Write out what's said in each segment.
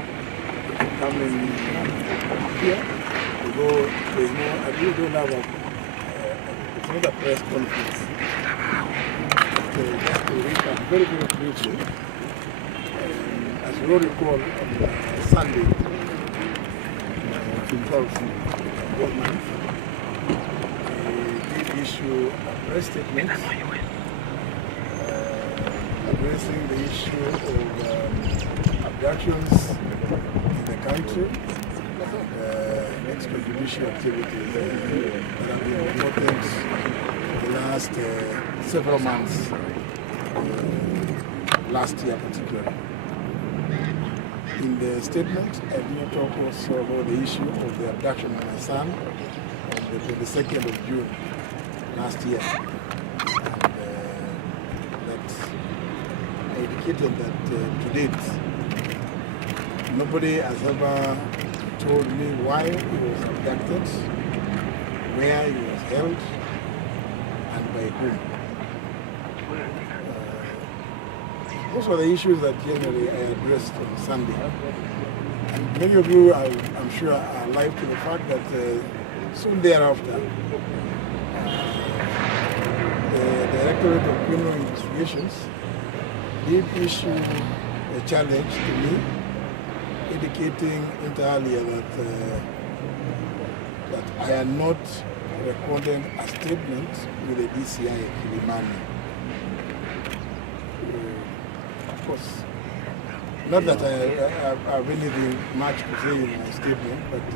coming here. Although there's no, I really don't have it's not a press conference. Just to recap very, very briefly, as you all recall, on Sunday, 12th month, we did issue a press statement addressing the issue of abductions in the country, extrajudicial activities that have been reported for the last several months, last year particularly. In the statement, I did talk also about the issue of the abduction of my son on the 22nd of June last year. And I indicated that to date, nobody has ever told me why he was abducted, where he was held, and by whom. Those were the issues that generally I addressed on Sunday. And many of you, I'm sure, are alive to the fact that soon thereafter, the Directorate of Criminal Investigations did issue a challenge to me, indicating inter alia that I had not recorded a statement with the DCI Kilimani. Of course, not that I have anything much to say in my statement, but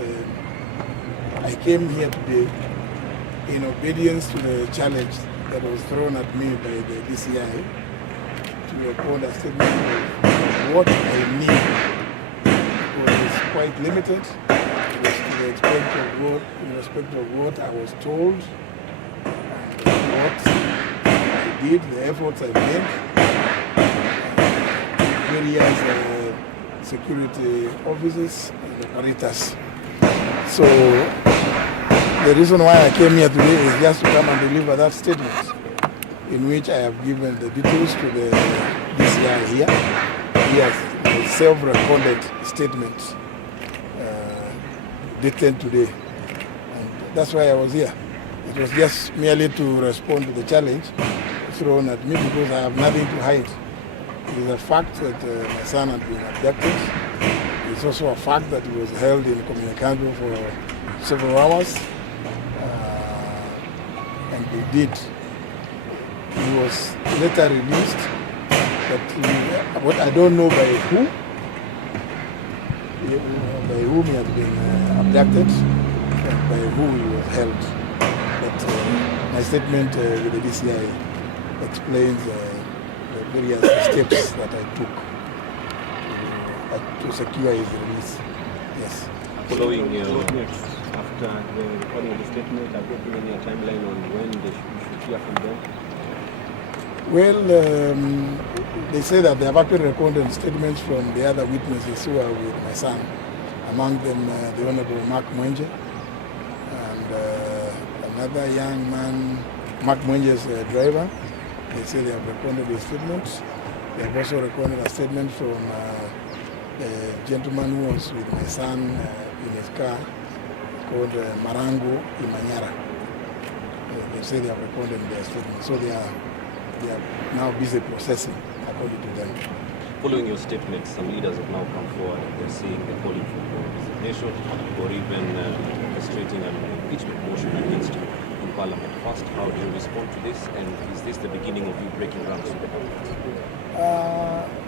I came here today in obedience to the challenge that was thrown at me by the DCI to record a statement of what I need. It's quite limited. It was in respect of what I was told, and what I did, the efforts I made, various security officers and operators. So the reason why I came here today is just to come and deliver that statement, in which I have given the details to the DCI here. He has self-recorded statement dated today, and that's why I was here. It was just merely to respond to the challenge thrown at me, because I have nothing to hide. It is a fact that my son had been abducted. It's also a fact that he was held in Communicado for several hours, and indeed he was later released. But I don't know by whom he had been abducted and by who he was held. But my statement with the DCI explains the various steps that I took to secure his release. Yes. Following after the recording of the statement, have you given any timeline on when you should hear from them? Well, they say that they have actually recorded statements from the other witnesses who are with my son, among them the Honorable Mark Mwenje and another young man, Mark Mwenje's driver. They say they have recorded the statements. They have also recorded a statement from a gentleman who was with my son in his car, called Marango Imanyara. They say they have recorded their statement. So they are now busy processing according to them. Following your statement, some leaders have now come forward and they're saying they're calling for your resignation or even orchestrating an impeachment motion against you in Parliament. First, how do you respond to this, and is this the beginning of you breaking ranks with the government?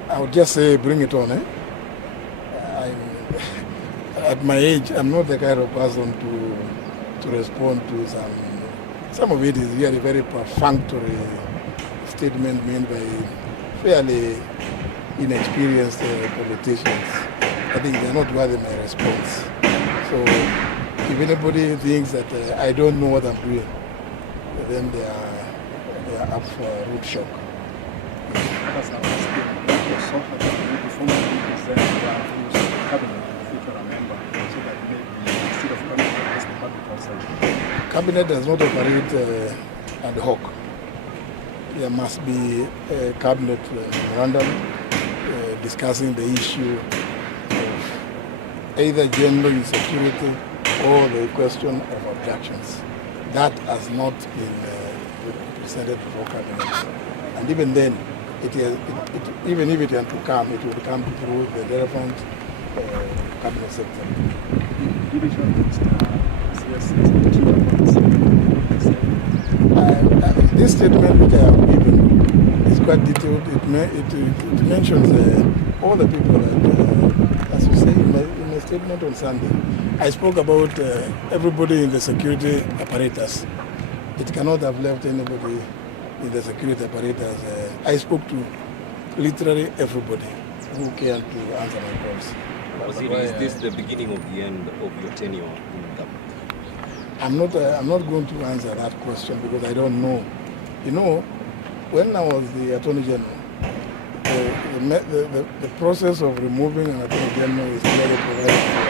I would just say bring it on. At my age, I'm not the kind of person to respond to some of it is really very perfunctory statement made by fairly inexperienced politicians. I think they're not worthy my response. So if anybody thinks that I don't know what I'm doing, then they are up for root shock. Cabinet does not operate ad hoc. There must be a cabinet memorandum discussing the issue of either general insecurity or the question of abductions. That has not been presented before cabinet. And even then, even if it had to come, it would come through the relevant cabinet sector. This statement which I have given is quite detailed. It mentions all the people that, as you say in my statement on Sunday, I spoke about everybody in the security apparatus. It cannot have left anybody in the security apparatus. I spoke to literally everybody who cared to answer my calls. Is this the beginning of the end of your tenure in government? I'm not going to answer that question because I don't know. You know, when I was the Attorney General, the process of removing an Attorney General is clearly provided for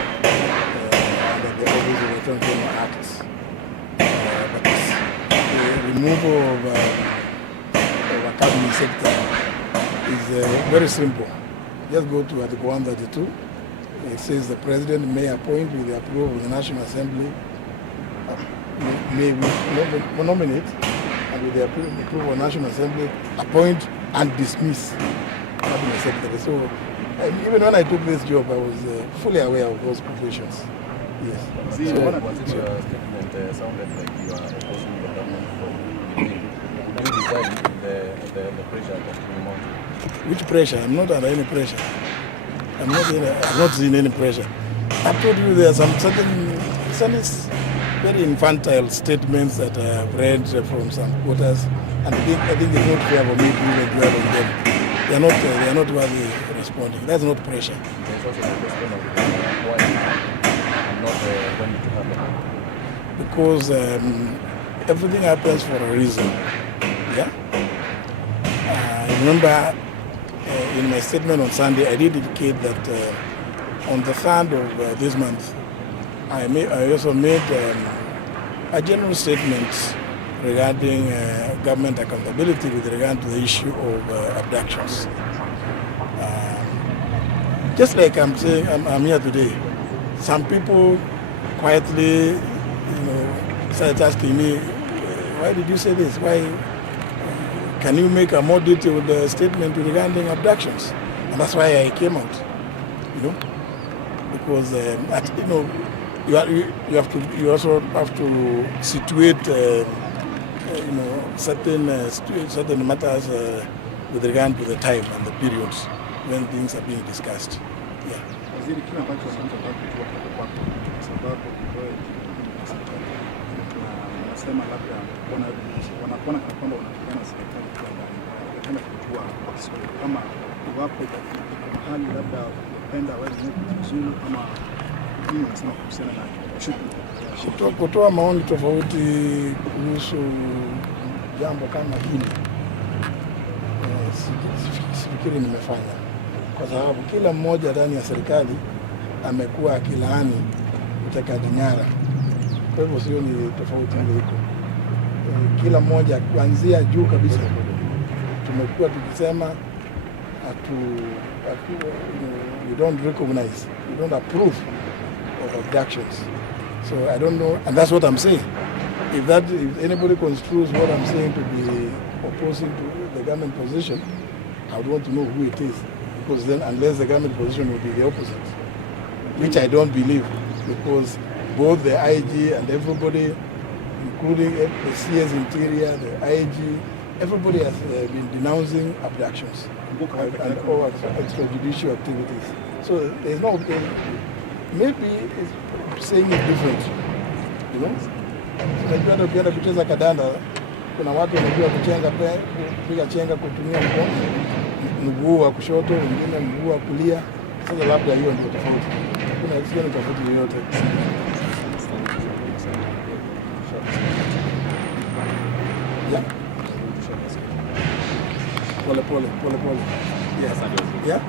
under the Office of Attorney General Act. But the removal of a cabinet secretary is very simple. Just go to Article 132. It says the President may appoint with the approval of the National Assembly, may nominate, and with the approval of the National Assembly, appoint and dismiss cabinet secretary. So even when I took this job, I was fully aware of those provisions. Yes. See, so, one of your statement sounded like you are opposing the government for you resign the pressure that you want. Which pressure? I'm not under any pressure. I'm not seeing any pressure. I told you there are some certain very infantile statements that I have read from some quarters, and I think it's not fair for me to even dwell on them. They are not worthy responding. That's not pressure. There's also the question of why I'm not going to happen. Because everything happens for a reason. Yeah. I remember in my statement on Sunday, I did indicate that on the 3rd of this month, I also made a general statement regarding government accountability with regard to the issue of abductions. Just like I'm saying, I'm here today. Some people quietly, started asking me, why did you say this? Why? Can you make a more detailed statement regarding abductions? And that's why I came out, because you also have to situate certain matters with regard to the time and the periods when things are being discussed. Yeah. Kutoa maoni tofauti kuhusu jambo kama hili sifikiri nimefanya, kwa sababu kila mmoja ndani ya serikali amekuwa akilaani utekaji nyara. Kwa hivyo sio ni tofauti iliko. Kila mmoja kuanzia juu kabisa tumekuwa tukisema we don't recognize, we don't approve of abductions. So I don't know, and that's what I'm saying. If anybody construes what I'm saying to be opposing to the government position, I would want to know who it is, because then unless the government position will be the opposite, which I don't believe, because both the IG and everybody, including the CS Interior, the IG, everybody has been denouncing abductions and all extrajudicial activities. So there's no, maybe it's saying it different, Unajua ukienda kucheza kadanda, kuna watu wanajua kupiga chenga kutumia mguu wa kushoto, wengine mguu wa kulia. Sasa labda hiyo ndio tofauti. Kuna tofauti yoyote. Yeah. Pole. Yes. Yeah.